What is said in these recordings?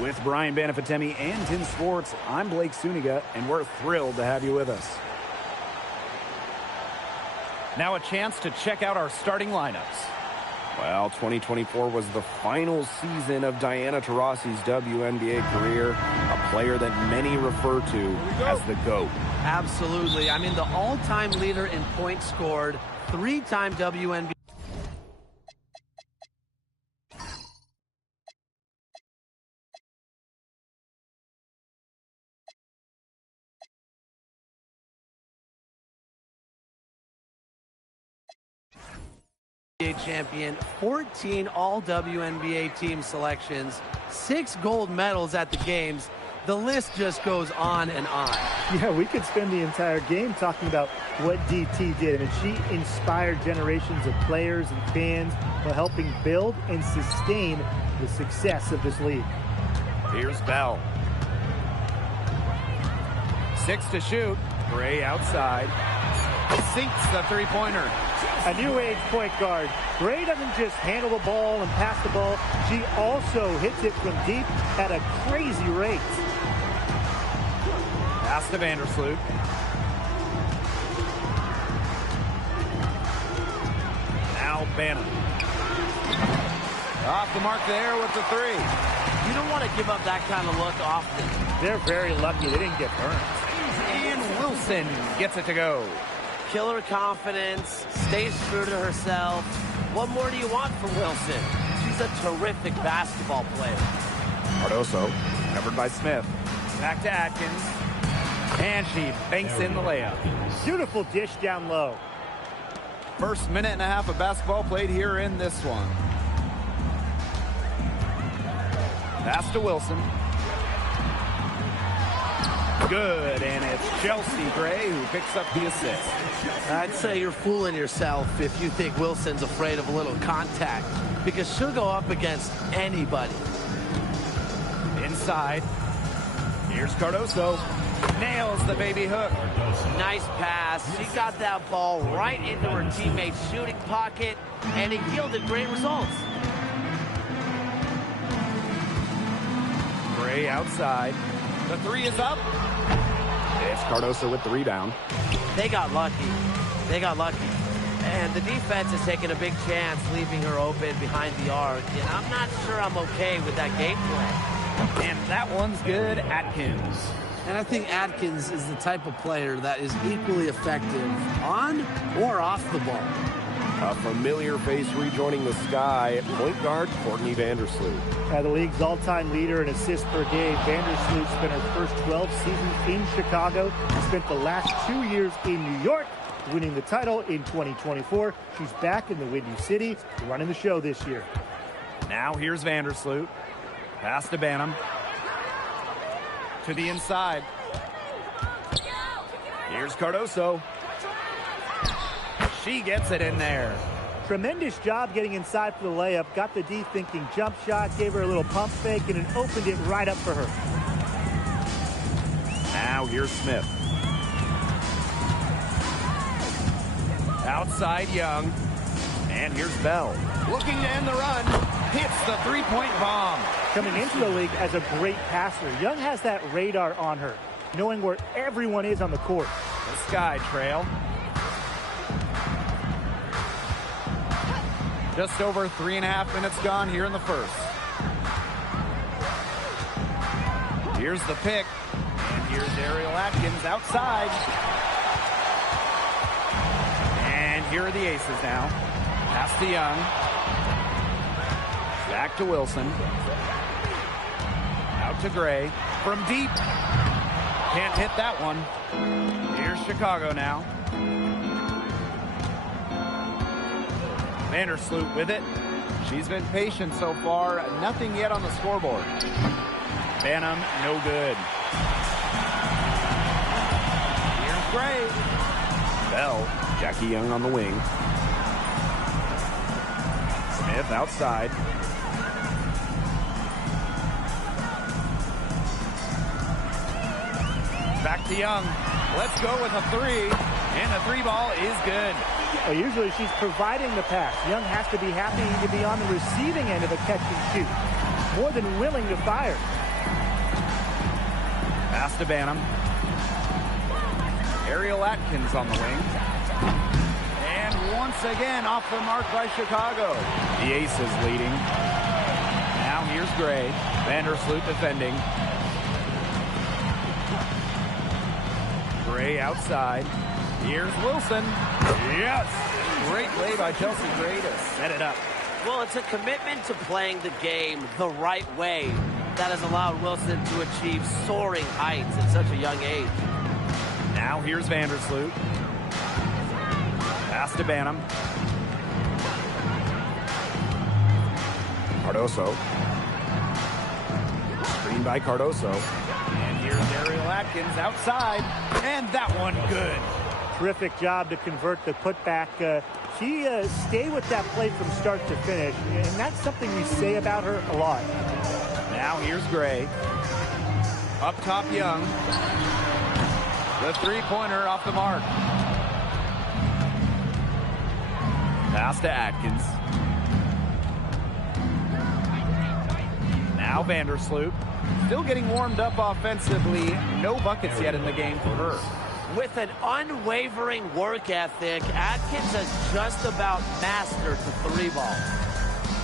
With Brian Banafitemi and Tim Sports, I'm Blake Suniga, and we're thrilled to have you with us. Now a chance to check out our starting lineups. Well, 2024 was the final season of Diana Taurasi's WNBA career, a player that many refer to as the GOAT. Absolutely. I mean, the all-time leader in points scored, three-time WNBA champion, 14 all-WNBA team selections, 6 gold medals at the games. The list just goes on and on. Yeah, we could spend the entire game talking about what DT did. I mean, she inspired generations of players and fans while helping build and sustain the success of this league. Here's Bell. 6 to shoot. Gray outside. Sinks the three-pointer. A new age point guard. Gray doesn't just handle the ball and pass the ball. She also hits it from deep at a crazy rate. Pass to Vandersloot. Now Bannon. Off the mark there with the three. You don't want to give up that kind of look often. They're very lucky they didn't get burned. And Wilson gets it to go. Killer confidence, stays true to herself. What more do you want from Wilson? She's a terrific basketball player. Cardoso, covered by Smith. Back to Atkins. And she banks in the layup. Beautiful dish down low. First minute and a half of basketball played here in this one. Pass to Wilson. Good, and it's Chelsea Gray who picks up the assist. I'd say you're fooling yourself if you think Wilson's afraid of a little contact, because she'll go up against anybody. Inside. Here's Cardoso. Nails the baby hook. Nice pass. She got that ball right into her teammate's shooting pocket, and it yielded great results. Gray outside. The three is up. It's Cardoso with the rebound. They got lucky. They got lucky. And the defense is taking a big chance, leaving her open behind the arc. And I'm not sure I'm okay with that game plan. And that one's good. Atkins. And I think Atkins is the type of player that is equally effective on or off the ball. A familiar face rejoining the Sky, point guard Courtney Vandersloot. The league's all-time leader in assists per game, Vandersloot spent her first 12 seasons in Chicago and spent the last 2 years in New York, winning the title in 2024. She's back in the Windy City, running the show this year. Now here's Vandersloot. Pass to Banham. To the inside. Here's Cardoso. She gets it in there. Tremendous job getting inside for the layup. Got the D thinking jump shot, gave her a little pump fake, and it opened it right up for her. Now here's Smith. Outside Young. And here's Bell. Looking to end the run. Hits the three-point bomb. Coming into the league as a great passer, Young has that radar on her, knowing where everyone is on the court. The Sky trail. Just over 3.5 minutes gone here in the first. Here's the pick. And here's Ariel Atkins outside. And here are the aces now. Pass to Young. Back to Wilson. Out to Gray. From deep. Can't hit that one. Here's Chicago now. Vandersloot with it. She's been patient so far. Nothing yet on the scoreboard. Banham, no good. Here's Gray. Bell. Jackie Young on the wing. Smith outside. Back to Young. Let's go with a three. And the three ball is good. Usually she's providing the pass. Young has to be happy to be on the receiving end of a catch and shoot. More than willing to fire. Pass to Banham. Ariel Atkins on the wing. And once again off the mark by Chicago. The Aces leading. Now here's Gray. Vandersloot defending. Gray outside. Here's Wilson. Yes! Great play by Chelsea Gray to set it up. Well, it's a commitment to playing the game the right way that has allowed Wilson to achieve soaring heights at such a young age. Now here's Vandersloot. Pass to Banham. Cardoso. Screen by Cardoso. And here's Ariel Atkins outside. And that one good. Terrific job to convert the putback. She stayed with that play from start to finish, and that's something we say about her a lot. Now here's Gray. Up top, Young. The three-pointer off the mark. Pass to Atkins. Now Vandersloot. Still getting warmed up offensively. No buckets yet in the game for her. With an unwavering work ethic, Atkins has just about mastered the three ball.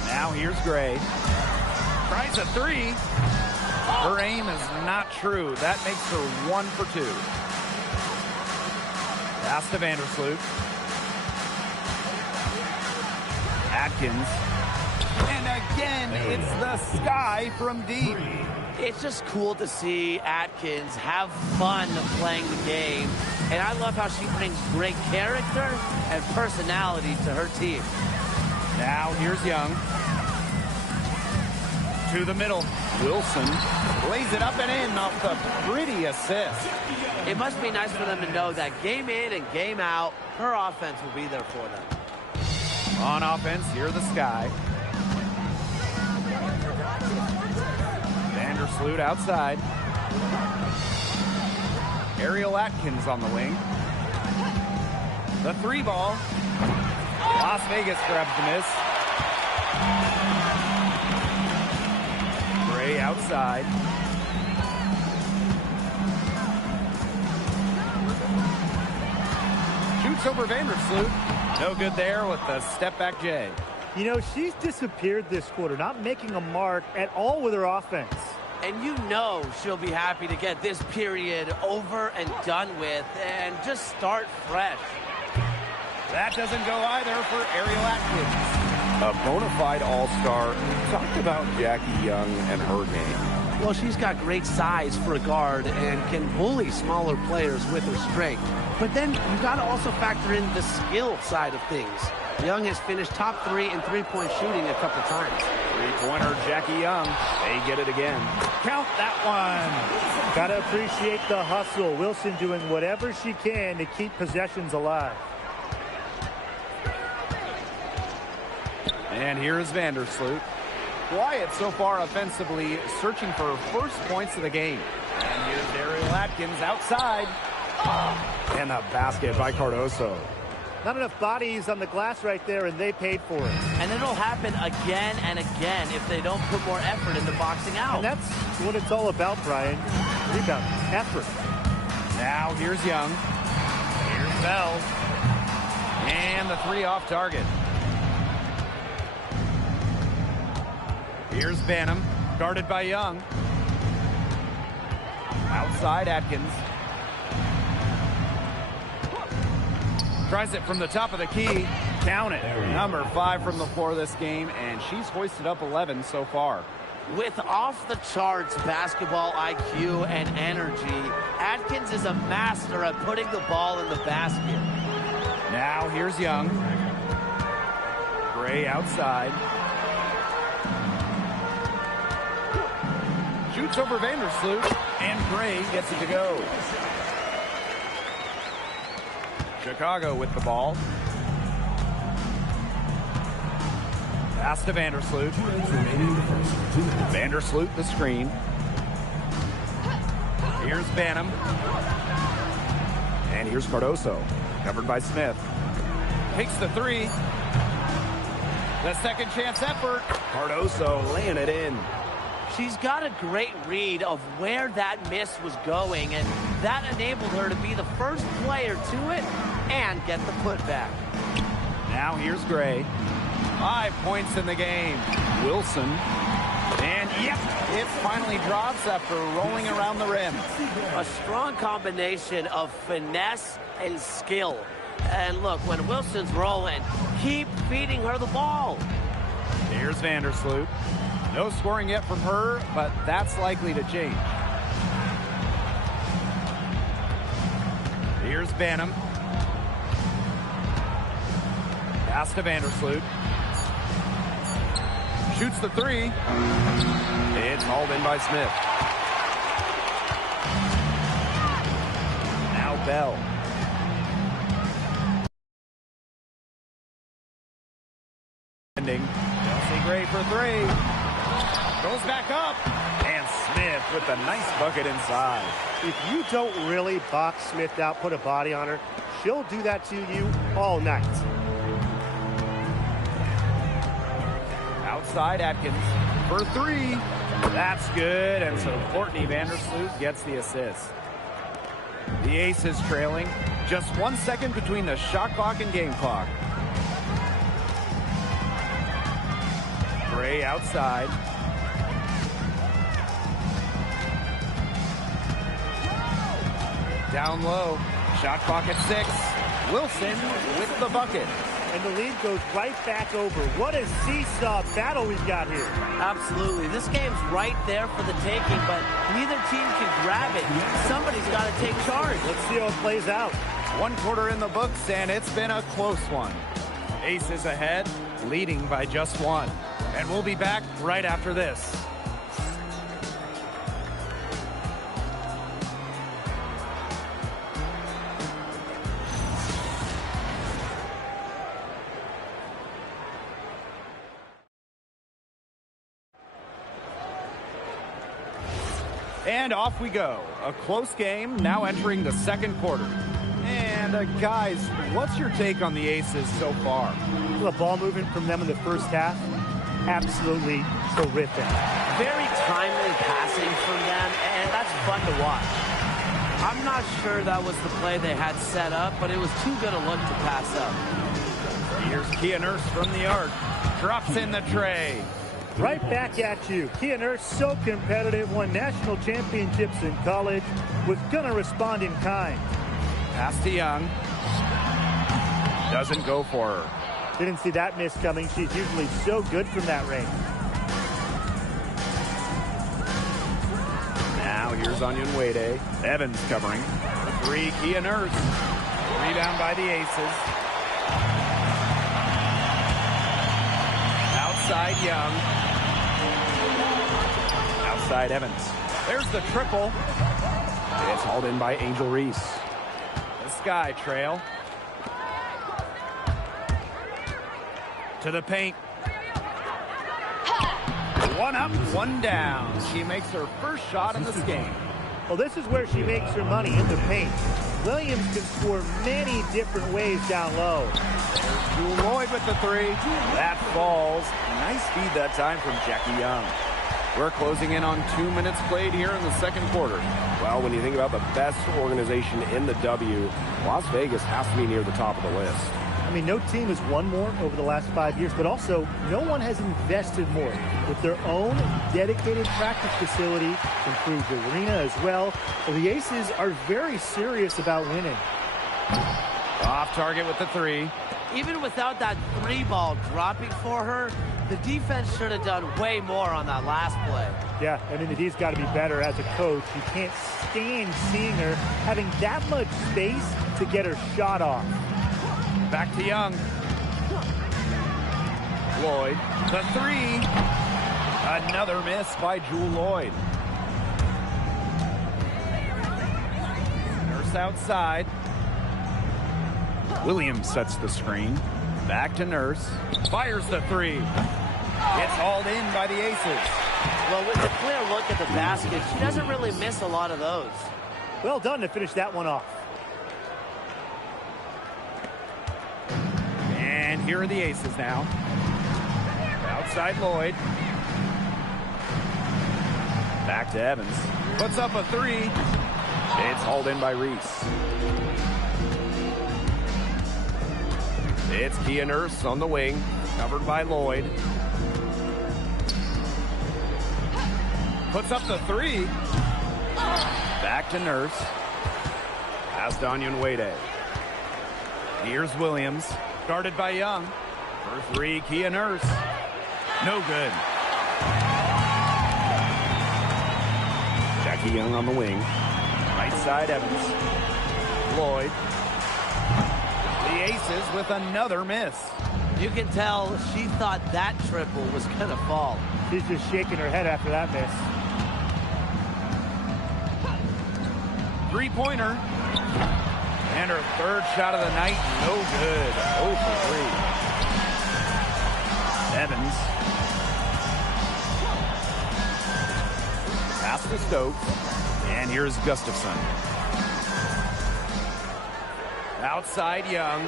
Now here's Gray. Tries a three. Her aim is not true. That makes her 1 for 2. Pass to Vandersloot. Atkins. And again, it's the sky from deep. It's just cool to see Atkins have fun playing the game. And I love how she brings great character and personality to her team. Now here's Young. To the middle. Wilson lays it up and in off the pretty assist. It must be nice for them to know that game in and game out, her offense will be there for them. On offense, here the sky. Vandersloot outside. Ariel Atkins on the wing. The three ball. Las Vegas grabs the miss. Gray outside. Shoots over Vandersloot. No good there with the step back J. You know, she's disappeared this quarter, not making a mark at all with her offense. And you know she'll be happy to get this period over and done with and just start fresh. That doesn't go either for Ariel Atkins. A bona fide all-star. Talked about Jackie Young and her game. Well, she's got great size for a guard and can bully smaller players with her strength. But then you got to also factor in the skill side of things. Young has finished top 3 in three-point shooting a couple times. Three-pointer Jackie Young. They get it again. Count that one. Got to appreciate the hustle. Wilson doing whatever she can to keep possessions alive. And here's Vandersloot. Quiet so far offensively, searching for her first points of the game. And here's Ariel Atkins outside. And a basket by Cardoso. Not enough bodies on the glass right there, and they paid for it. And it'll happen again and again if they don't put more effort into boxing out. And that's what it's all about, Brian. Rebound, effort. Now here's Young. Here's Bell. And the three off target. Here's Banham, guarded by Young. Outside Atkins. Tries it from the top of the key. Count it. Number 5 from the floor this game, and she's hoisted up 11 so far. With off-the-charts basketball IQ and energy, Atkins is a master at putting the ball in the basket. Now here's Young. Gray outside. Shoots over Vandersloot, and Gray gets it to go. Chicago with the ball. Pass to Vandersloot. Vandersloot the screen. Here's Banham. And here's Cardoso. Covered by Smith. Takes the three. The second chance effort. Cardoso laying it in. She's got a great read of where that miss was going, and that enabled her to be the first player to it and get the putback. Now here's Gray. 5 points in the game. Wilson. And yep, it finally drops after rolling around the rim. A strong combination of finesse and skill. And look, when Wilson's rolling, keep feeding her the ball. Here's Vandersloot. No scoring yet from her, but that's likely to change. Here's Banham. Pass to Vandersloot. Shoots the 3. It's hauled in by Smith. Now Bell. Chelsea Gray for 3. Goes back up. And Smith with the nice bucket inside. If you don't really box Smith out, put a body on her, she'll do that to you all night. Outside Atkins for 3. That's good. And so Courtney Vandersloot gets the assist. The Aces trailing. Just 1 second between the shot clock and game clock. Gray outside. Down low. Shot clock at 6. Wilson with the bucket. And the lead goes right back over. What a seesaw battle we've got here. Absolutely. This game's right there for the taking, but neither team can grab it. Somebody's got to take charge. Let's see how it plays out. 1 quarter in the books, and it's been a close one. Aces ahead, leading by just 1. And we'll be back right after this. And off we go. A close game, now entering the second quarter. And guys, what's your take on the Aces so far? The ball movement from them in the first half, absolutely terrific. Very timely passing from them, and that's fun to watch. I'm not sure that was the play they had set up, but it was too good a look to pass up. Here's Kia Nurse from the arc. Drops in the tray. Right back at you. Kia Nurse, so competitive, won national championships in college, was going to respond in kind. Pass to Young. Doesn't go for her. Didn't see that miss coming. She's usually so good from that range. Now here's Onion Wade. Evans covering. 3, Kia Nurse. Rebound by the Aces. Outside Young. Outside Evans. There's the triple. It's hauled in by Angel Reese. The Sky trail. To the paint. 1 up, 1 down. She makes her first shot in this game. Well, this is where she makes her money, in the paint. Williams can score many different ways down low. There's Jewel Lloyd with the 3. That falls. Nice feed that time from Jackie Young. We're closing in on 2 minutes played here in the second quarter. Well, when you think about the best organization in the W, Las Vegas has to be near the top of the list. I mean, no team has won more over the last 5 years, but also no one has invested more with their own dedicated practice facility, improved arena as well. The Aces are very serious about winning. Off target with the 3. Even without that 3 ball dropping for her, the defense should have done way more on that last play. Yeah, I mean, the D's got to be better as a coach. You can't stand seeing her having that much space to get her shot off. Back to Young. Lloyd, the 3. Another miss by Jewel Lloyd. Nurse outside. Williams sets the screen. Back to Nurse. Fires the 3. It's hauled in by the Aces. Well, with a clear look at the basket, she doesn't really miss a lot of those. Well done to finish that one off. And here are the Aces now. Outside Lloyd. Back to Evans. Puts up a three. It's hauled in by Reese. It's Kia Nurse on the wing, covered by Lloyd. Puts up the three. Back to Nurse. Pass to Onyenwere. Here's Williams. Guarded by Young. For three, Kia Nurse. No good. Jackie Young on the wing. Right side, Evans. Lloyd. The Aces with another miss. You can tell she thought that triple was going to fall. She's just shaking her head after that miss. Three-pointer. And her third shot of the night, no good. 0 for 3. Evans. Pass to Stokes. And here's Gustafson. Outside, Young.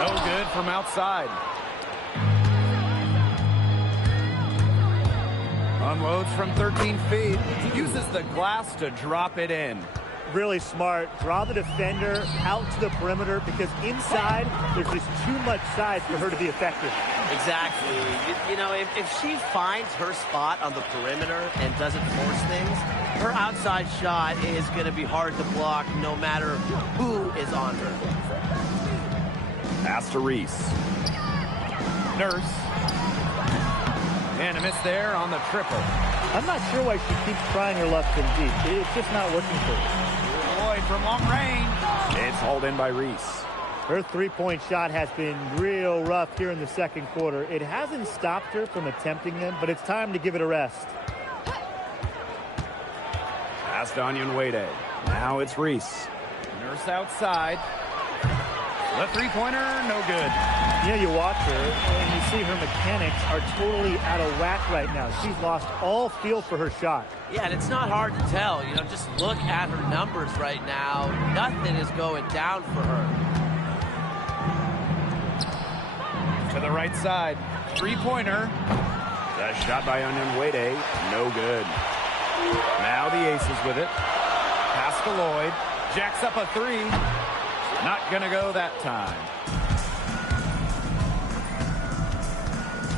No good from outside. Unloads from 13 feet. Uses the glass to drop it in. Really smart. Draw the defender out to the perimeter because inside there's just too much size for her to be effective. Exactly. You know, if she finds her spot on the perimeter and doesn't force things, her outside shot is going to be hard to block no matter who is on her. Pass to Reese. Nurse. And a miss there on the triple. I'm not sure why she keeps trying her luck from deep. It's just not working for her. Lloyd from long range. It's hauled in by Reese. Her three-point shot has been real rough here in the second quarter. It hasn't stopped her from attempting them, but it's time to give it a rest. Pass to Onyenwere. Now it's Reese. Nurse outside. The three-pointer, no good. You know, you watch her, and you see her mechanics are totally out of whack right now. She's lost all feel for her shot. Yeah, and it's not hard to tell. You know, just look at her numbers right now. Nothing is going down for her. To the right side. Three-pointer. The shot by Onyenwere, no good. Now the Aces with it. Pass to Lloyd. Jacks up a three. Not gonna go that time.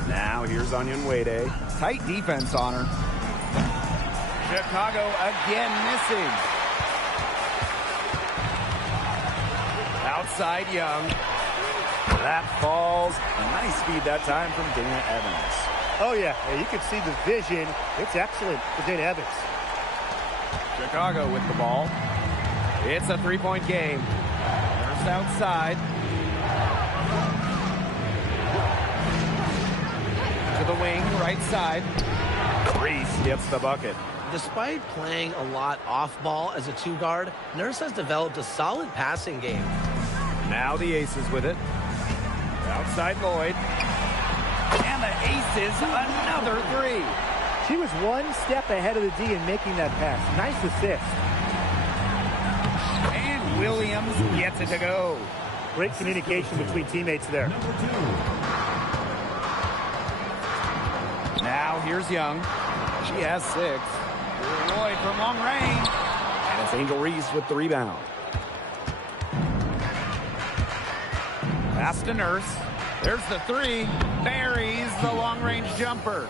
Now here's Onyenwere. Tight defense on her. Chicago again missing. Outside Young. That falls. Nice speed that time from Dana Evans. Oh, yeah. You can see the vision. It's excellent for Dana Evans. Chicago with the ball. It's a three-point game. Nurse outside. To the wing, right side. Reese gets the bucket. Despite playing a lot off-ball as a two-guard, Nurse has developed a solid passing game. Now the Aces with it. Outside Lloyd. And the Aces, another three. She was one step ahead of the D in making that pass. Nice assist. And Williams gets it to go. Great communication between teammates there. Now here's Young. She has 6. Lloyd from long range. And it's Angel Reese with the rebound. Pass to Nurse. There's the three. Buries the long-range jumper.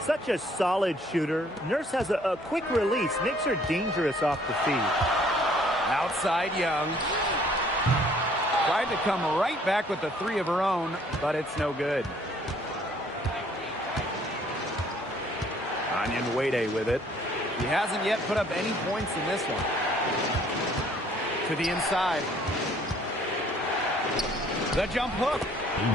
Such a solid shooter. Nurse has a quick release. Makes her dangerous off the feed. Outside Young. Tried to come right back with the three of her own, but it's no good. Onyenwere with it. He hasn't yet put up any points in this one. To the inside. The jump hook.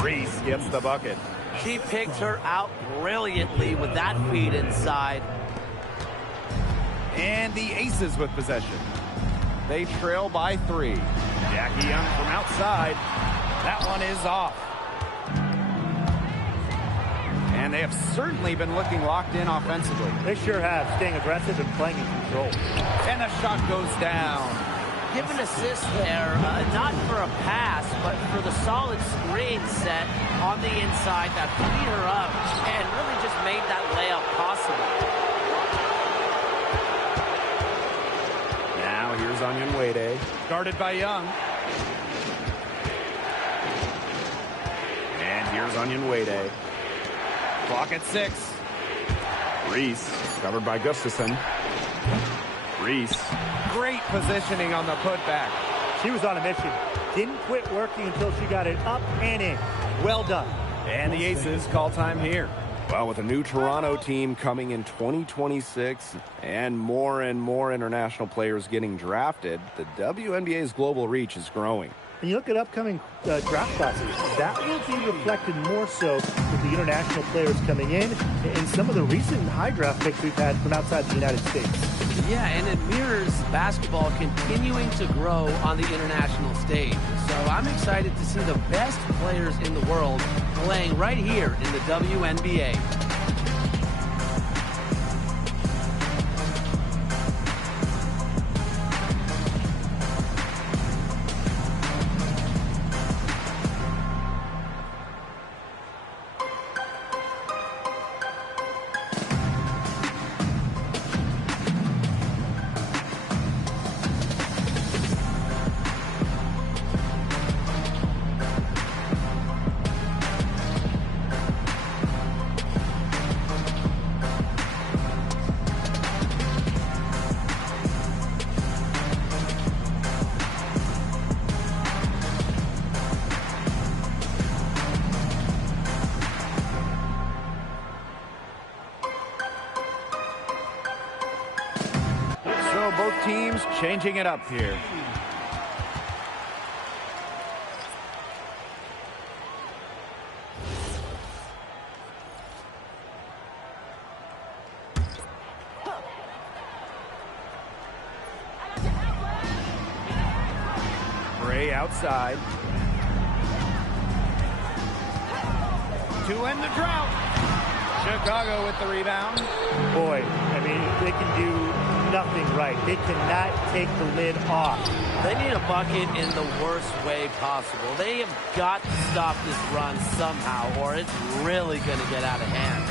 Reese gets the bucket. She picked her out brilliantly with that feed inside. And the Aces with possession. They trail by 3. Jackie Young from outside. That one is off. And they have certainly been looking locked in offensively. They sure have, staying aggressive and playing in control. And the shot goes down. Give an assist there, not for a pass, but for the solid screen set on the inside that freed her up and really just made that layup possible. Onyenwere. Guarded by Young. And here's Onyenwere. Clock at 6. Reese, covered by Gustafson. Reese. Great positioning on the putback. She was on a mission. Didn't quit working until she got it up and in. Well done. And the Aces call time here. Well, with a new Toronto team coming in 2026 and more international players getting drafted, the WNBA's global reach is growing. And you look at upcoming draft classes, that will be reflected more so with the international players coming in and some of the recent high draft picks we've had from outside the United States. Yeah, and it mirrors basketball continuing to grow on the international stage. So I'm excited to see the best players in the world playing right here in the WNBA. So both teams changing it up here. Bray outside. To end the drought. Chicago with the rebound. Boy, I mean, they can do nothing right. They cannot take the lid off. They need a bucket in the worst way possible. They have got to stop this run somehow, or it's really going to get out of hand.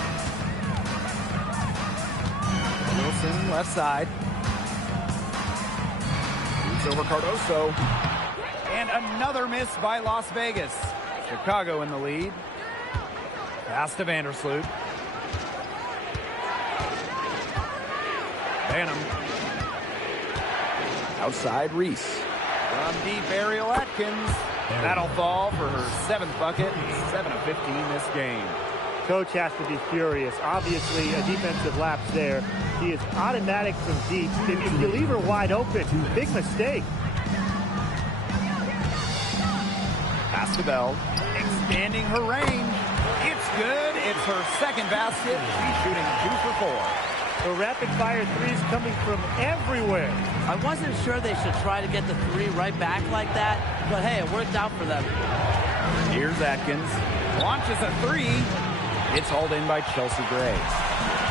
Wilson left side. Shoots over Cardoso. And another miss by Las Vegas. Chicago in the lead. Pass to Vandersloot. Banham. Outside Reese. From deep, Ariel Atkins. That'll fall for her 7th bucket. 7 of 15 this game. Coach has to be furious. Obviously, a defensive lapse there. He is automatic from deep. If you leave her wide open, big mistake. Pass to Bell. Expanding her range. It's good. It's her 2nd basket. She's shooting 2 for 4. The rapid-fire threes coming from everywhere. I wasn't sure they should try to get the 3 right back like that, but hey, it worked out for them. Here's Atkins. Launches a 3. It's hauled in by Chelsea Gray.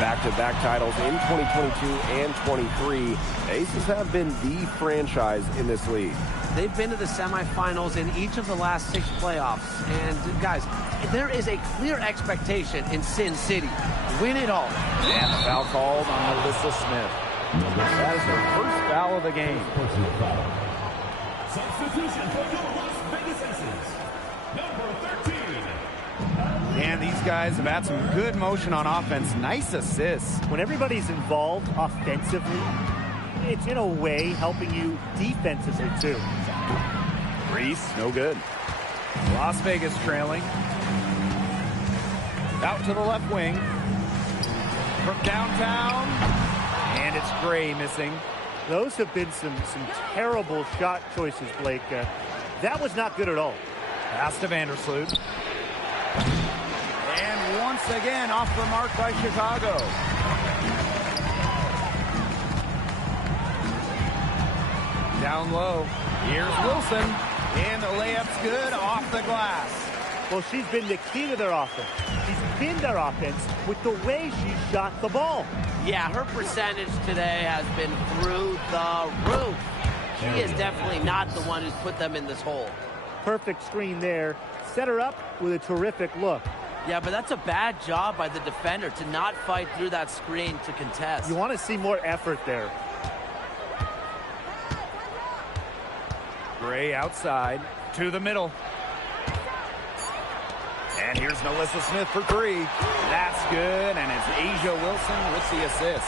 Back-to-back titles in 2022 and 23. The Aces have been the franchise in this league. They've been to the semifinals in each of the last 6 playoffs. And guys, there is a clear expectation in Sin City. Win it all. And the foul called on Melissa Smith. That is her first foul of the game. Substitution for your Las Vegas Aces, number 13. And these guys have had some good motion on offense. Nice assists. When everybody's involved offensively, it's in a way helping you defensively too. Reese, no good. Las Vegas trailing. Out to the left wing. From downtown. And it's Gray missing. Those have been some terrible shot choices, Blake. That was not good at all. Pass to Vandersloot. And once again off the mark by Chicago. Down low. Here's Wilson. And the layup's good off the glass. Well, she's been the key to their offense. She's been their offense with the way she shot the ball. Yeah, her percentage today has been through the roof. She is definitely not the one who's put them in this hole. Perfect screen there. Set her up with a terrific look. Yeah, but that's a bad job by the defender to not fight through that screen to contest. You want to see more effort there. Gray outside to the middle. And here's Melissa Smith for three. That's good, and it's Asia Wilson with the assist.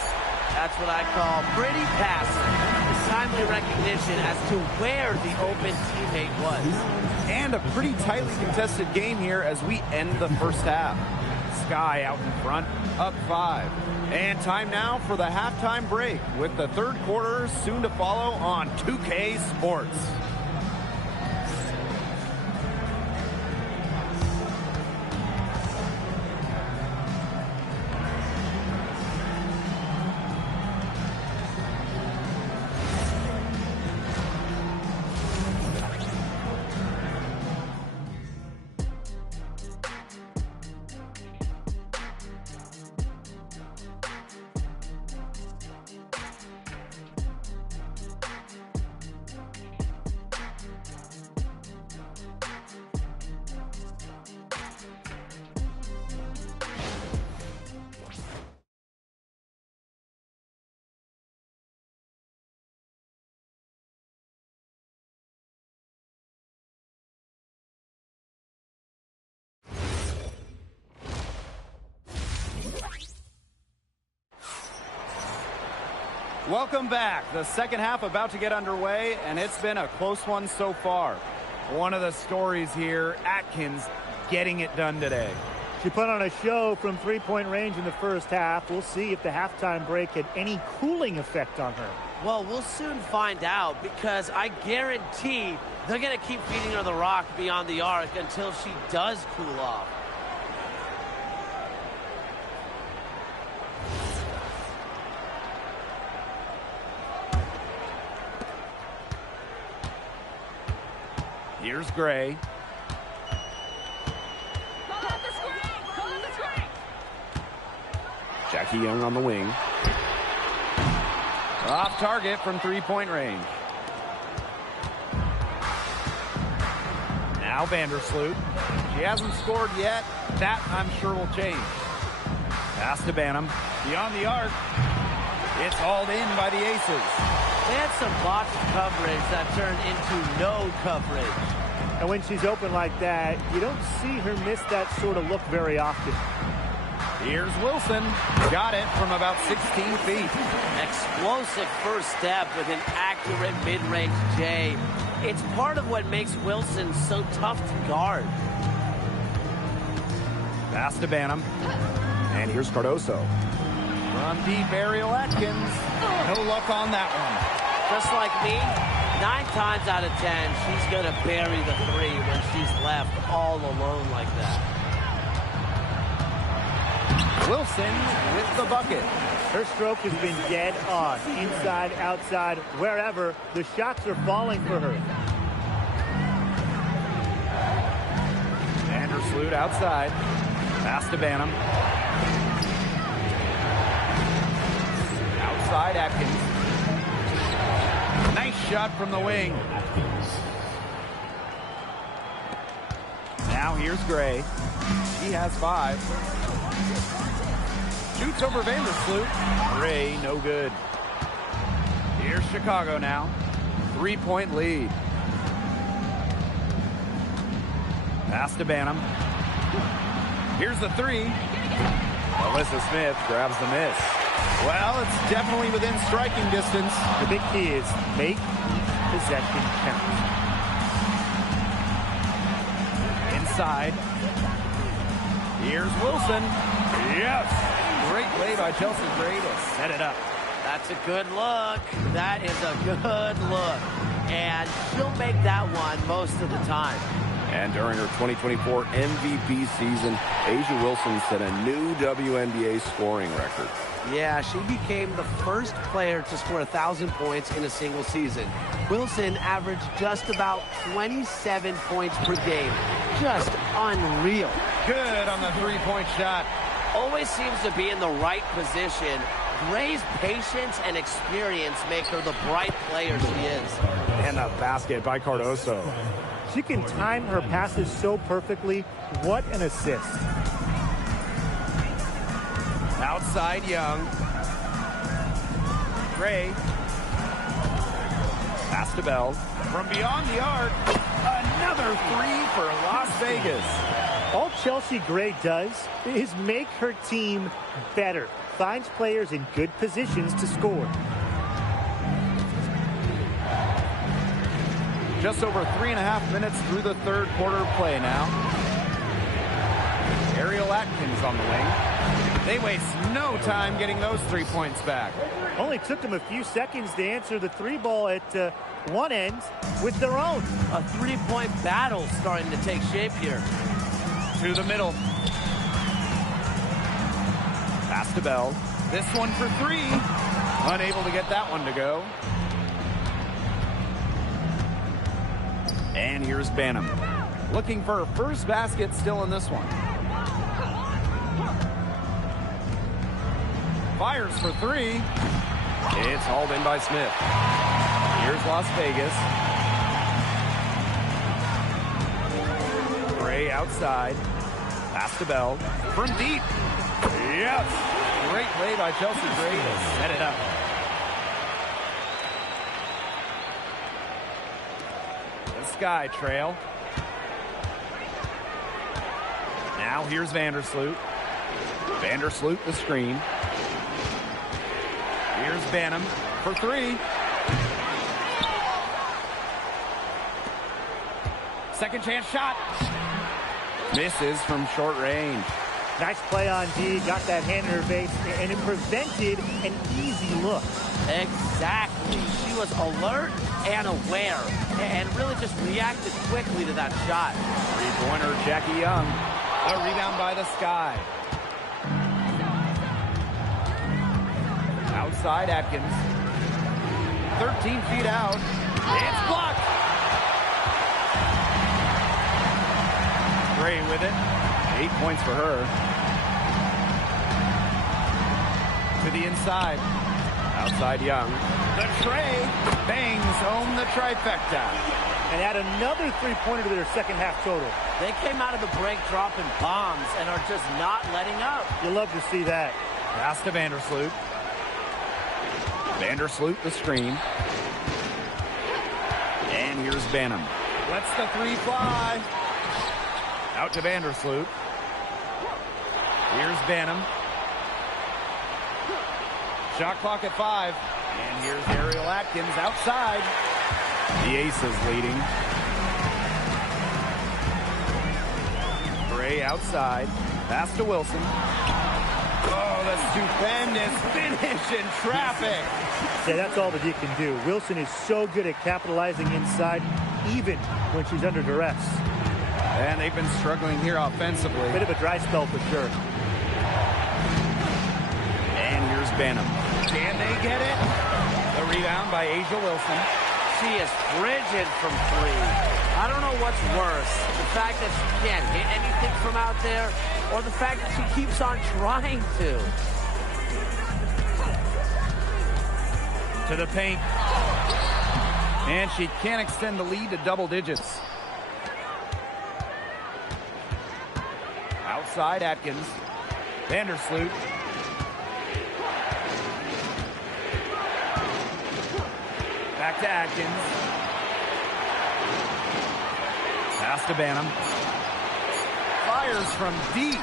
That's what I call pretty passive. Timely recognition as to where the open teammate was. And a pretty tightly contested game here as we end the first half. Sky out in front, up 5. And time now for the halftime break with the third quarter soon to follow on 2K Sports. Welcome back. The second half about to get underway, and it's been a close one so far. One of the stories here, Atkins getting it done today. She put on a show from three-point range in the first half. We'll see if the halftime break had any cooling effect on her. Well, we'll soon find out, because I guarantee they're going to keep feeding her the rock beyond the arc until she does cool off. Here's Gray. Jackie Young on the wing. Off target from three-point range. Now Vandersloot. She hasn't scored yet. That, I'm sure, will change. Pass to Banham. Beyond the arc. It's hauled in by the Aces. They had some botched coverage that turned into no coverage. And when she's open like that, you don't see her miss that sort of look very often. Here's Wilson. Got it from about 16 feet. Explosive first step with an accurate mid-range J. It's part of what makes Wilson so tough to guard. Pass to Banham. And here's Cardoso. From deep, Ariel Atkins. No luck on that one. Just like me, 9 times out of 10, she's going to bury the three when she's left all alone like that. Wilson with the bucket. Her stroke has been dead on. Inside, outside, wherever. The shots are falling for her. Vandersloot outside. Pass to Banham. Outside Atkins. Nice shot from the wing. Now here's Gray. He has 5. Shoots over Vandersloot. Gray, no good. Here's Chicago now. 3-point lead. Pass to Banham. Here's the 3. Melissa Smith grabs the miss. Well, it's definitely within striking distance. The big key is make possession count. Inside. Here's Wilson. Yes! Great play by Chelsea Gray to set it up. That's a good look. That is a good look. And she'll make that one most of the time. And during her 2024 MVP season, Asia Wilson set a new WNBA scoring record. Yeah, she became the first player to score 1,000 points in a single season. Wilson averaged just about 27 points per game. Just unreal. Good on the three-point shot. Always seems to be in the right position. Gray's patience and experience make her the bright player she is. And a basket by Cardoso. She can time her passes so perfectly. What an assist. Outside Young. Gray. Pass to Bell. From beyond the arc, another three for Las Vegas. All Chelsea Gray does is make her team better. Finds players in good positions to score. Just over 3.5 minutes through the third quarter of play now. Ariel Atkins on the wing. They waste no time getting those 3 points back. Only took them a few seconds to answer the three ball at one end with their own. A three-point battle starting to take shape here. To the middle. Pass to Bell. This one for three. Unable to get that one to go. And here's Banham. Looking for her first basket still in this one. Fires for three. It's hauled in by Smith. Here's Las Vegas. Gray outside. Pass to Bell. From deep. Yes. Great play by Chelsea Gray to set it up. The Sky trail. Now here's Vandersloot. Vandersloot the screen. Here's Banham for three. Second chance shot. Misses from short range. Nice play on D. Got that hand in her face, and it prevented an easy look. Exactly. She was alert and aware and really just reacted quickly to that shot. Three-pointer, Jackie Young. A rebound by the Sky. Outside Atkins. 13 feet out. It's blocked. Gray with it. 8 points for her. To the inside. Outside Young. The tray bangs home the trifecta. And add another three-pointer to their second half total. They came out of the break dropping bombs and are just not letting up. You love to see that. Pass to Vandersloot. Vandersloot the screen. And here's Banham. Lets the three fly. Out to Vandersloot. Here's Banham. Shot clock at 5. And here's Ariel Atkins outside. The Aces leading. Gray outside. Pass to Wilson. Oh, the stupendous finish in traffic. Yeah, that's all that he can do. Wilson is so good at capitalizing inside, even when she's under duress. And they've been struggling here offensively. Bit of a dry spell for sure. And here's Banham. Can they get it? The rebound by Asia Wilson. She is frigid from three. I don't know what's worse, the fact that she can't hit anything from out there, or the fact that she keeps on trying to. To the paint. And she can't extend the lead to double digits. Outside Atkins. Vandersloot. Back to Atkins. Pass to Banham. Fires from deep.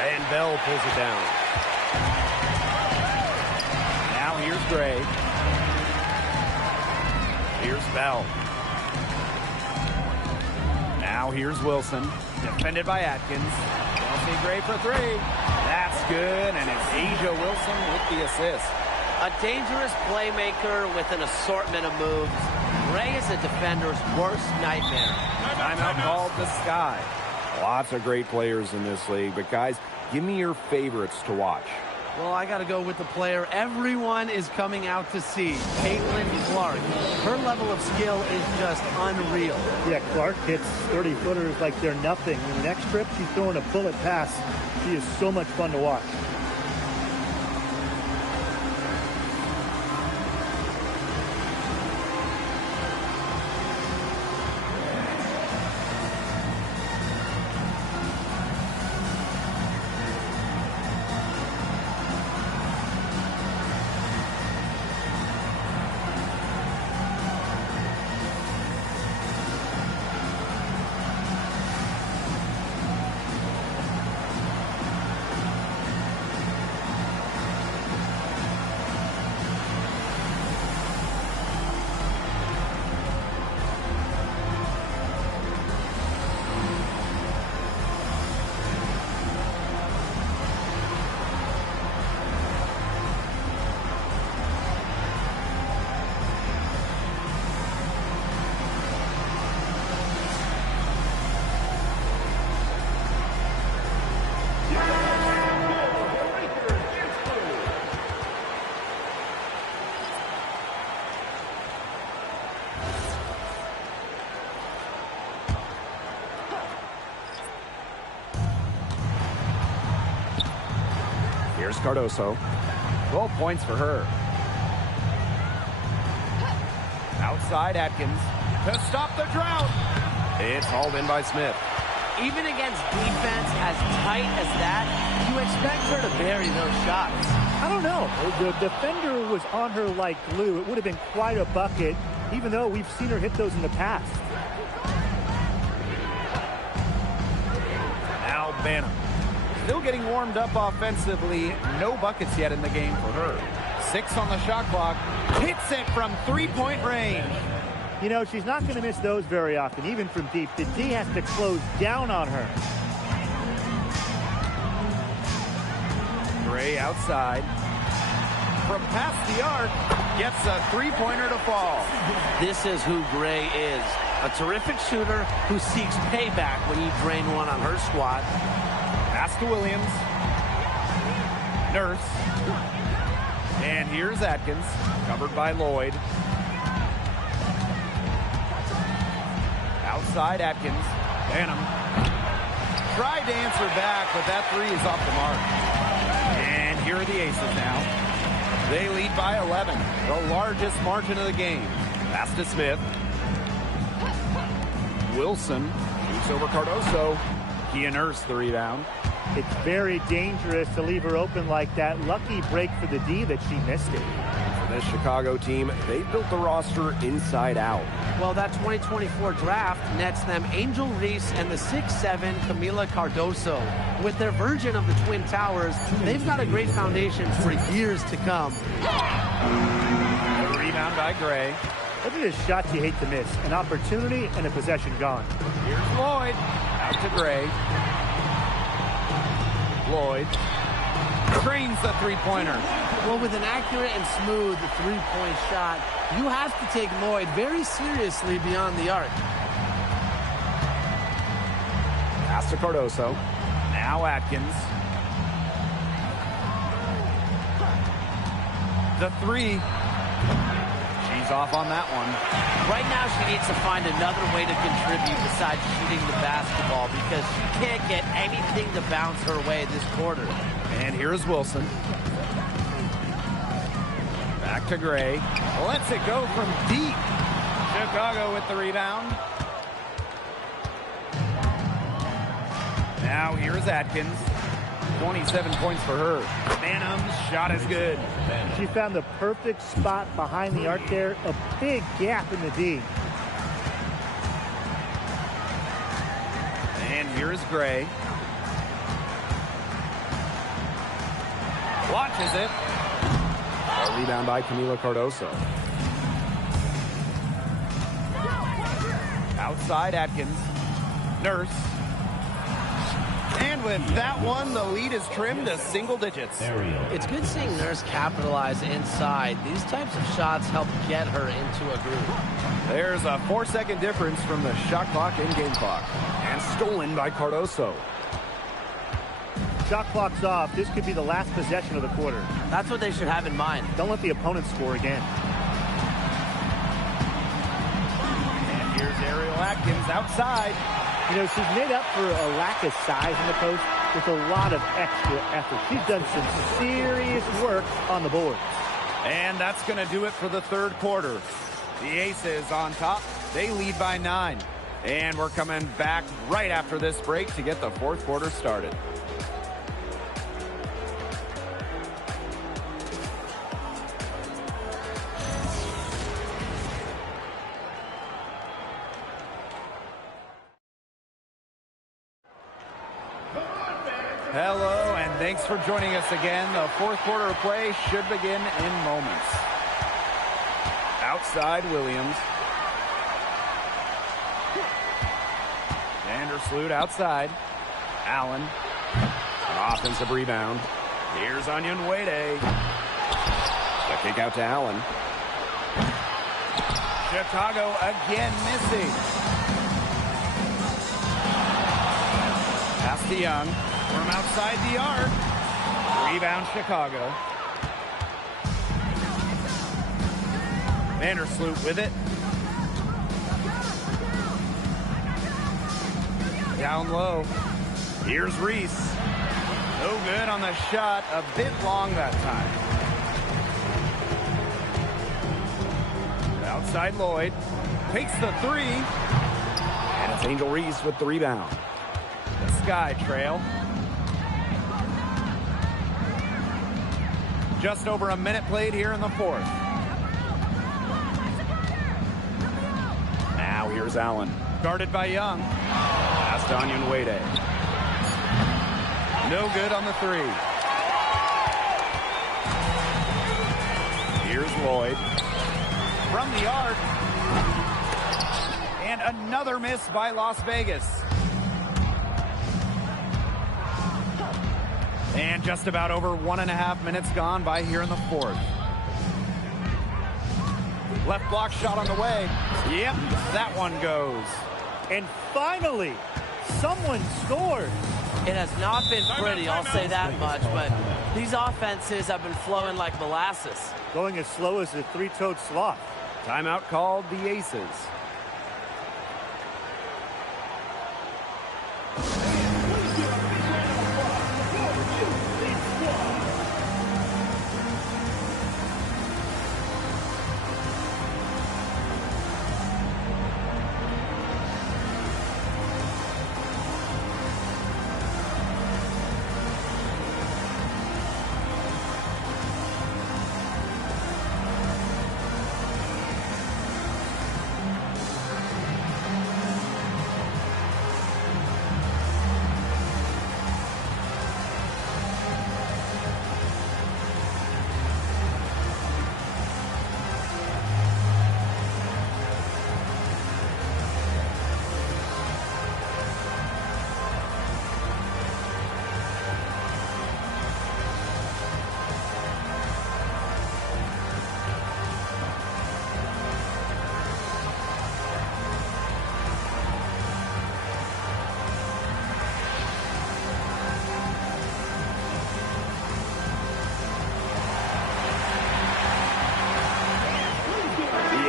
And Bell pulls it down. Now here's Gray. Here's Bell. Now here's Wilson. Defended by Atkins. Chelsea Gray for three. That's good, and it's Asia Wilson with the assist. A dangerous playmaker with an assortment of moves. Gray is a defender's worst nightmare. Timeout called the Sky. Lots of great players in this league, but guys, give me your favorites to watch. Well, I got to go with the player everyone is coming out to see, Caitlin Clark. Her level of skill is just unreal. Yeah, Clark hits 30-footers like they're nothing. In the next trip, she's throwing a bullet pass. She is so much fun to watch. Here's Cardoso. 12 points for her. Outside Atkins to stop the drought. It's hauled in by Smith. Even against defense as tight as that, you expect her to bury those shots. I don't know. The defender was on her like glue. It would have been quite a bucket, even though we've seen her hit those in the past. Now Banham. Still getting warmed up offensively. No buckets yet in the game for her. 6 on the shot clock. Hits it from three-point range. You know, she's not going to miss those very often, even from deep. The D has to close down on her. Gray outside. From past the arc, gets a three-pointer to fall. This is who Gray is. A terrific shooter who seeks payback when you drain one on her squad. Pass to Williams. Nurse. And here's Atkins, covered by Lloyd. Outside Atkins. Banham. Tried to answer back, but that three is off the mark. And here are the Aces now. They lead by 11, the largest margin of the game. Pass to Smith. Wilson shoots over Cardoso. Kia Nurse the rebound. It's very dangerous to leave her open like that. Lucky break for the D that she missed it. For this Chicago team, they built the roster inside out. Well, that 2024 draft nets them Angel Reese and the 6'7" Camila Cardoso. With their version of the Twin Towers, they've got a great foundation for years to come. A rebound by Gray. Look at this shot you hate to miss. An opportunity and a possession gone. Here's Lloyd. Out to Gray. Lloyd trains the three-pointer. Well, with an accurate and smooth three-point shot, you have to take Lloyd very seriously beyond the arc. Pass to Cardoso. Now Atkins. The three. She's off on that one. Right now, she needs to find another way to contribute besides shooting the basketball because she can't get anything to bounce her way this quarter. And here's Wilson. Back to Gray. Lets it go from deep. Chicago with the rebound. Now here's Atkins. 27 points for her. Banham's shot is good. She found the perfect spot behind the arc there. A big gap in the D. And here's Gray. Launches it. A rebound by Camila Cardoso. Outside Atkins. Nurse. And with that one, the lead is trimmed to single digits. It's good seeing Nurse capitalize inside. These types of shots help get her into a groove. There's a 4-second difference from the shot clock and game clock. And stolen by Cardoso. Shot clock's off. This could be the last possession of the quarter. That's what they should have in mind. Don't let the opponent score again. And here's Ariel Atkins outside. You know, she's made up for a lack of size in the post with a lot of extra effort. She's done some serious work on the boards. And that's going to do it for the third quarter. The Aces on top. They lead by 9. And we're coming back right after this break to get the fourth quarter started. Hello, and thanks for joining us again. The fourth quarter of play should begin in moments. Outside Williams. Vandersloot outside. Allen. An offensive rebound. Here's Onion Wade. The kick out to Allen. Chicago again missing. Pass to Young. From outside the arc. Rebound Chicago. Vandersloot with it. Down low. Here's Reese. No good on the shot. A bit long that time. Outside Lloyd. Takes the three. And it's Angel Reese with the rebound. The Sky trail. Just over a minute played here in the fourth. Now here's Allen. Guarded by Young. Pass to Onyenwere. No good on the three. Here's Lloyd. From the arc. And another miss by Las Vegas. And just about over 1.5 minutes gone by here in the fourth. Left block shot on the way. Yep, that one goes. And finally, someone scored. It has not been pretty, I'll say that much, but these offenses have been flowing like molasses. Going as slow as a three-toed sloth. Timeout called the Aces.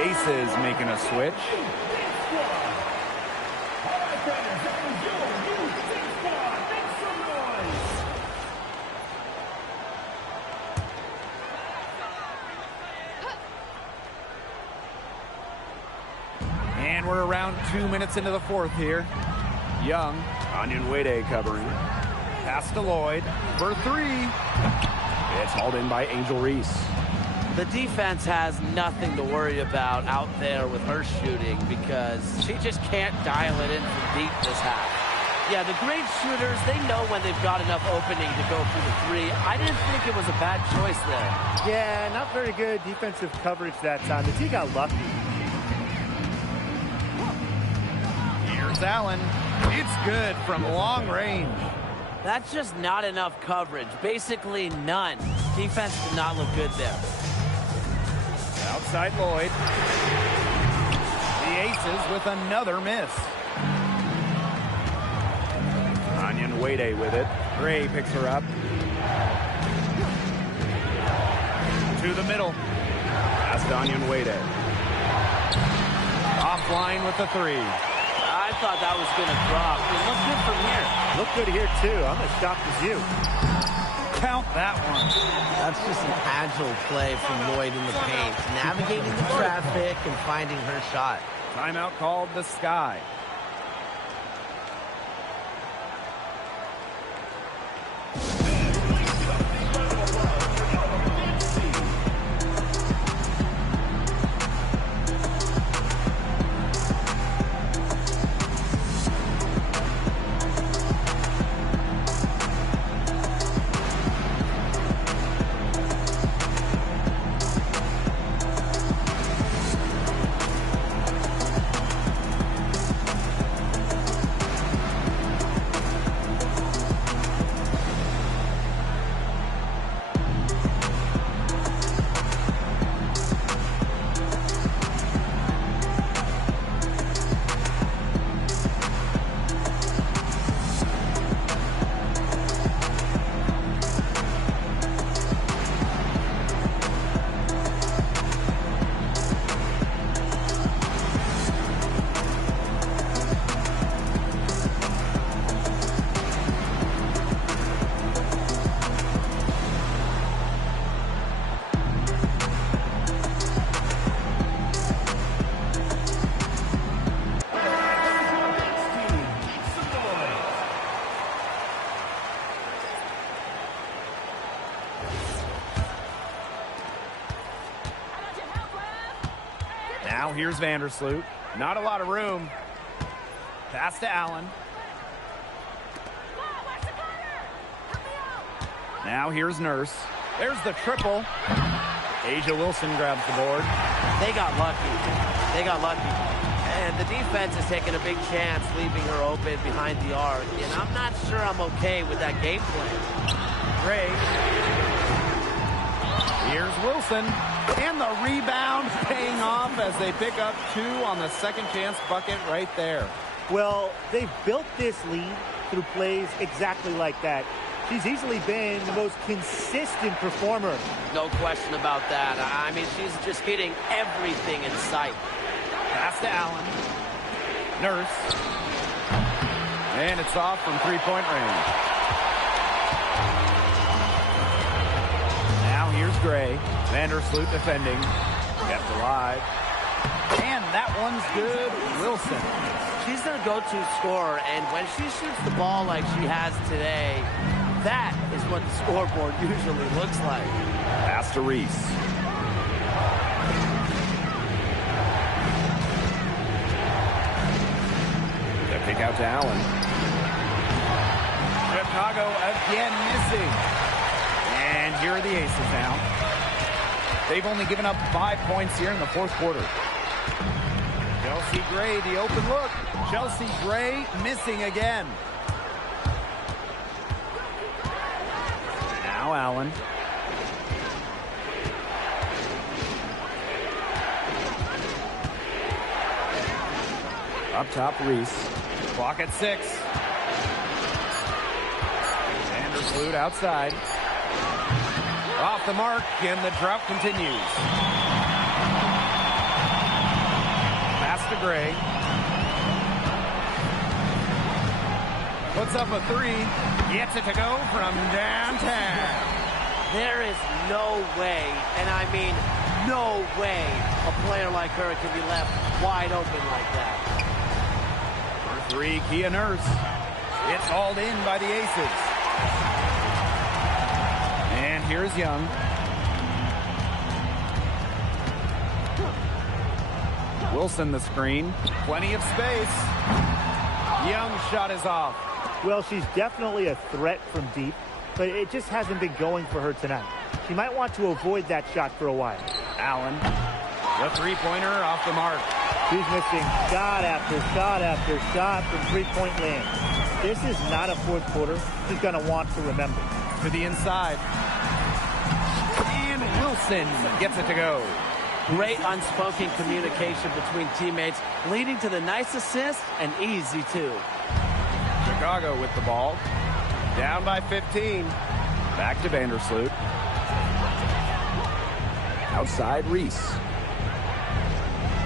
Aces making a switch. And we're around 2 minutes into the fourth here. Young. Onyenwere covering. Pass to Lloyd for three. It's hauled in by Angel Reese. The defense has nothing to worry about out there with her shooting because she just can't dial it in from deep this half. Yeah, the great shooters, they know when they've got enough opening to go through the three. I didn't think it was a bad choice there. Yeah, not very good defensive coverage that time. The T got lucky. Here's Allen. It's good from long range. That's just not enough coverage. Basically none. Defense did not look good there. Outside Lloyd. The Aces with another miss. Onyenwere with it. Gray picks her up. To the middle. Pass to Onyenwere. Offline with the three. I thought that was going to drop. It looked good from here. Look good here, too. I'm as shocked as you. Count that one. That's just an agile play from Lloyd in the paint, navigating the traffic and finding her shot. Timeout called the Sky. Now here's Vandersloot. Not a lot of room. Pass to Allen. Now here's Nurse. There's the triple. Asia Wilson grabs the board. They got lucky. They got lucky. And the defense is taking a big chance leaving her open behind the arc. And I'm not sure I'm okay with that game plan. Gray. Here's Wilson. And the rebound paying off as they pick up 2 on the second chance bucket right there. Well, they've built this lead through plays exactly like that. She's easily been the most consistent performer. No question about that. I mean, she's just hitting everything in sight. Pass to Allen. Nurse. And it's off from three-point range. Now here's Gray. Vandersloot defending. Kept alive. And that one's good. Wilson. She's their go-to scorer, and when she shoots the ball like she has today, that is what the scoreboard usually looks like. Pass to Reese. The kick out to Allen. Chicago again missing. And here are the Aces now. They've only given up 5 points here in the fourth quarter. Chelsea Gray, the open look. Chelsea Gray missing again. Now Allen. Up top, Reese. Clock at 6. Vandersloot outside. Off the mark, and the drought continues. Pass to Gray. Puts up a 3. Gets it to go from downtown. There is no way, and I mean no way, a player like her can be left wide open like that. For 3, Kia Nurse. It's hauled in by the Aces. And here's Young. Wilson the screen. Plenty of space. Young's shot is off. Well, she's definitely a threat from deep, but it just hasn't been going for her tonight. She might want to avoid that shot for a while. Allen, the three-pointer off the mark. She's missing shot after shot after shot from three-point land. This is not a fourth quarter she's going to want to remember. To the inside. And Wilson gets it to go. Great unspoken communication between teammates, leading to the nice assist and easy two. Chicago with the ball. Down by 15. Back to Vandersloot. Outside, Reese.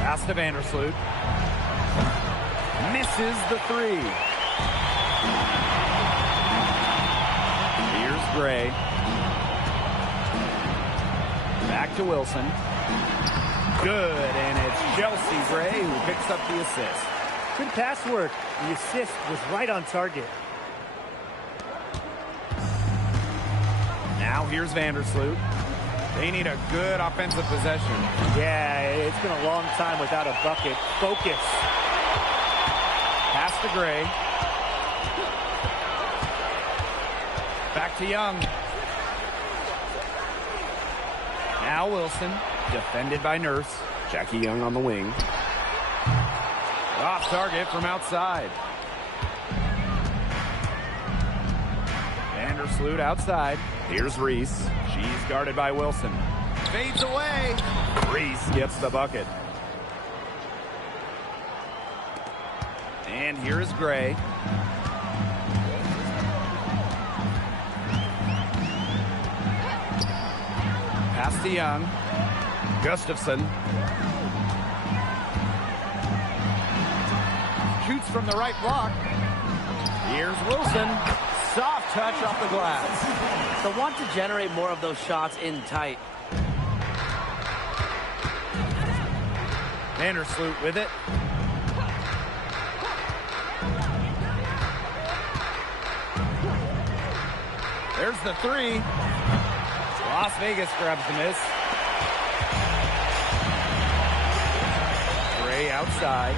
Pass to Vandersloot. Misses the 3. Here's Gray. Back to Wilson. Good, and it's Chelsea Gray who picks up the assist. Good pass work. The assist was right on target. Now here's Vandersloot. They need a good offensive possession. Yeah, it's been a long time without a bucket. Focus. Pass to Gray. Back to Young. Now Wilson, defended by Nurse. Jackie Young on the wing. Off target from outside. Vandersloot outside. Here's Reese. She's guarded by Wilson. Fades away. Reese gets the bucket. And here's Gray. Pass to Young. Gustafson. Shoots from the right block. Here's Wilson. Soft touch off the glass. They'll want to generate more of those shots in tight. Vandersloot with it. There's the 3. Las Vegas grabs the miss. Gray outside.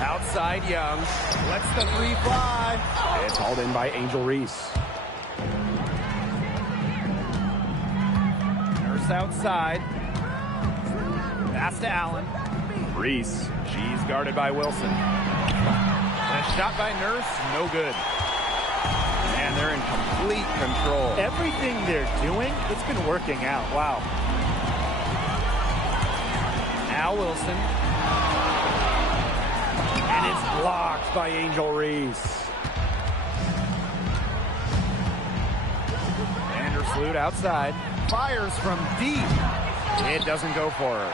Outside Young. Lets the three fly. It's hauled in by Angel Reese. Nurse outside. Pass to Allen. Reese. She's guarded by Wilson. And a shot by Nurse. No good. And they're in complete control. Everything they're doing, it's been working out. Wow. Now Wilson. And it's blocked by Angel Reese. Vandersloot outside. Fires from deep. It doesn't go for her.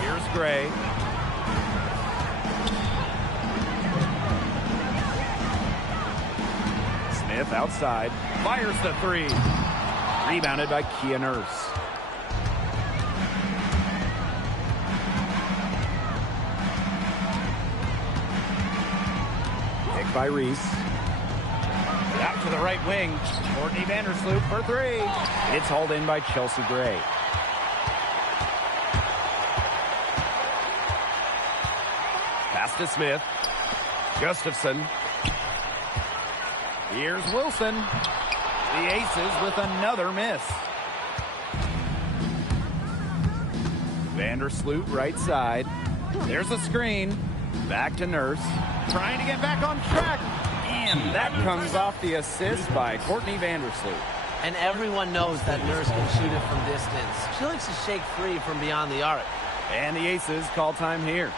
Here's Gray. Smith outside. Fires the three. Rebounded by Kia Nurse. Pick by Reese. Out to the right wing. Courtney Vandersloot for three. It's hauled in by Chelsea Gray. Pass to Smith. Gustafson. Here's Wilson. The Aces with another miss. Vandersloot right side. There's a screen. Back to Nurse. Trying to get back on track. And that comes off the assist by Courtney Vandersloot. And everyone knows that Nurse can shoot it from distance. She likes to shake free from beyond the arc. And the Aces call time here.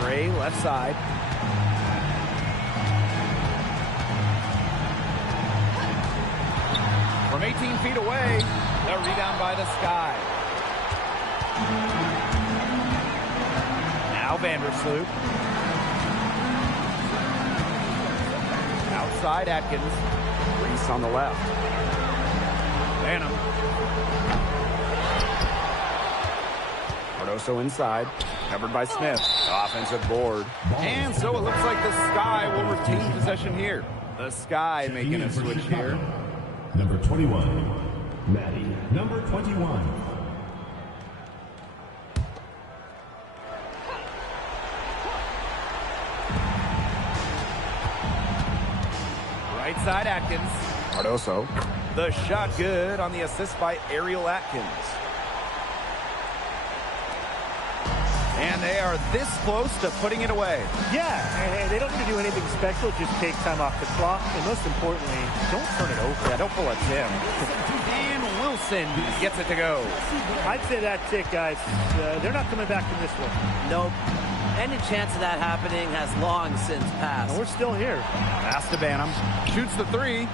Gray left side. From 18 feet away, the rebound by the Sky. Now Vandersloot. Outside Atkins. Reese on the left. Lanham. Cardoso inside. Covered by Smith. Offensive board. And so it looks like the Sky will retain possession here. The Sky making a switch here. Number 21, Maddie. Number 21. Right side Atkins. Cardoso. The shot good on the assist by Ariel Atkins. And they are this close to putting it away. Yeah, and they don't need to do anything special. Just take time off the clock. And most importantly, don't turn it over. Yeah, don't pull a Tim. And Wilson gets it to go. I'd say that's it, guys. They're not coming back from this one. Nope. Any chance of that happening has long since passed. And we're still here. Pass to Banham. Shoots the three.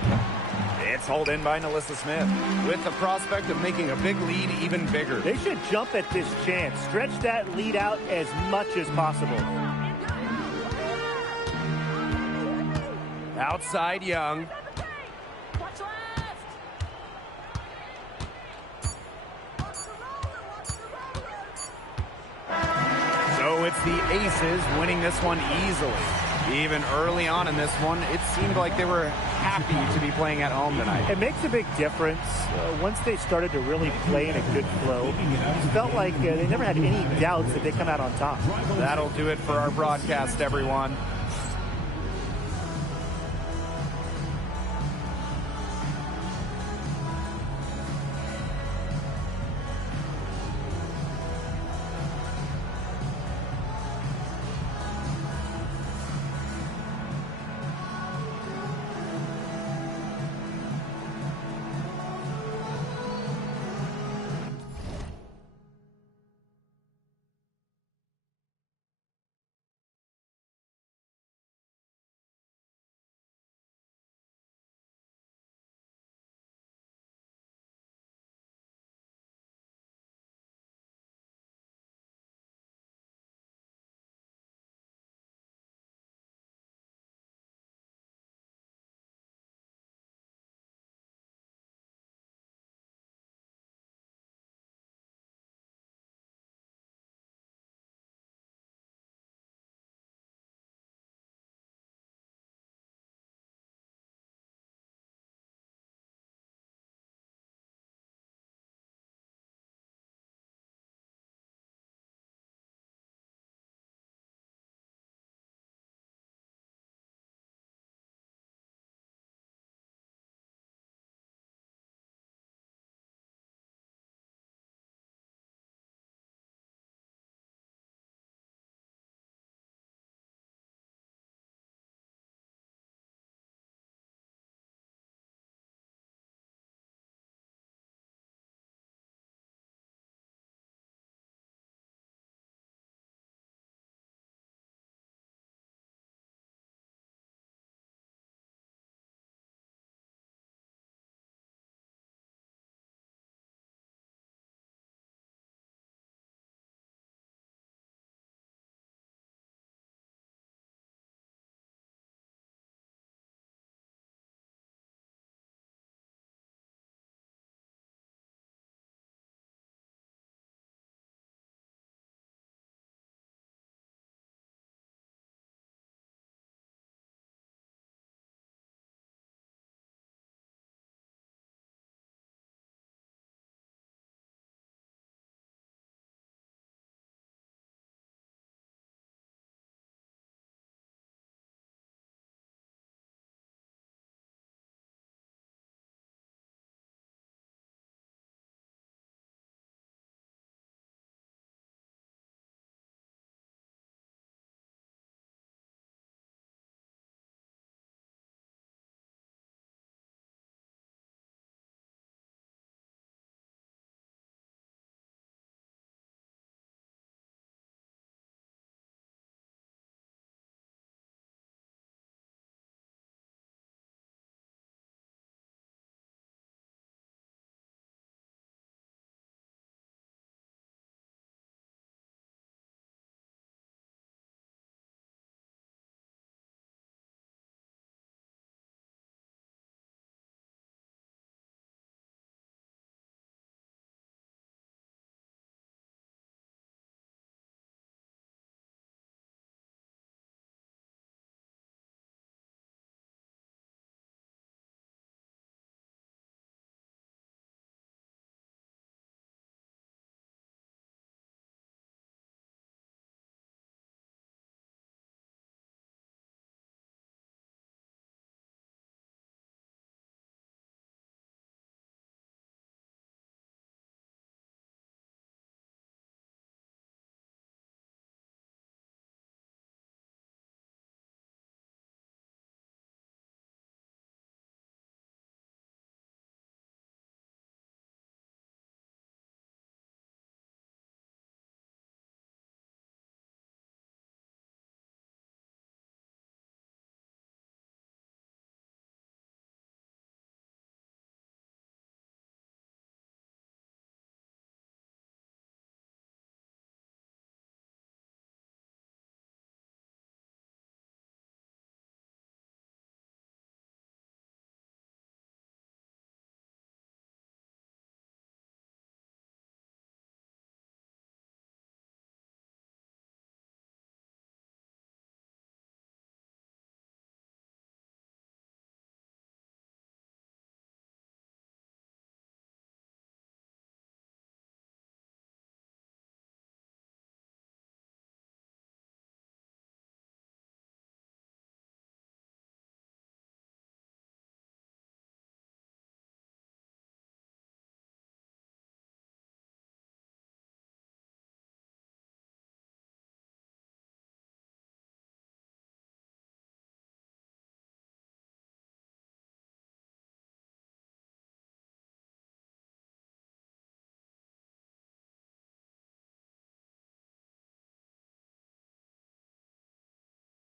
It's hauled in by Nalissa Smith with the prospect of making a big lead even bigger. They should jump at this chance. Stretch that lead out as much as possible. Outside Young. the Aces, winning this one easily. Even early on in this one, it seemed like they were happy to be playing at home tonight. It makes a big difference once they started to really play in a good flow. It felt like they never had any doubts that they come out on top. That'll do it for our broadcast, everyone.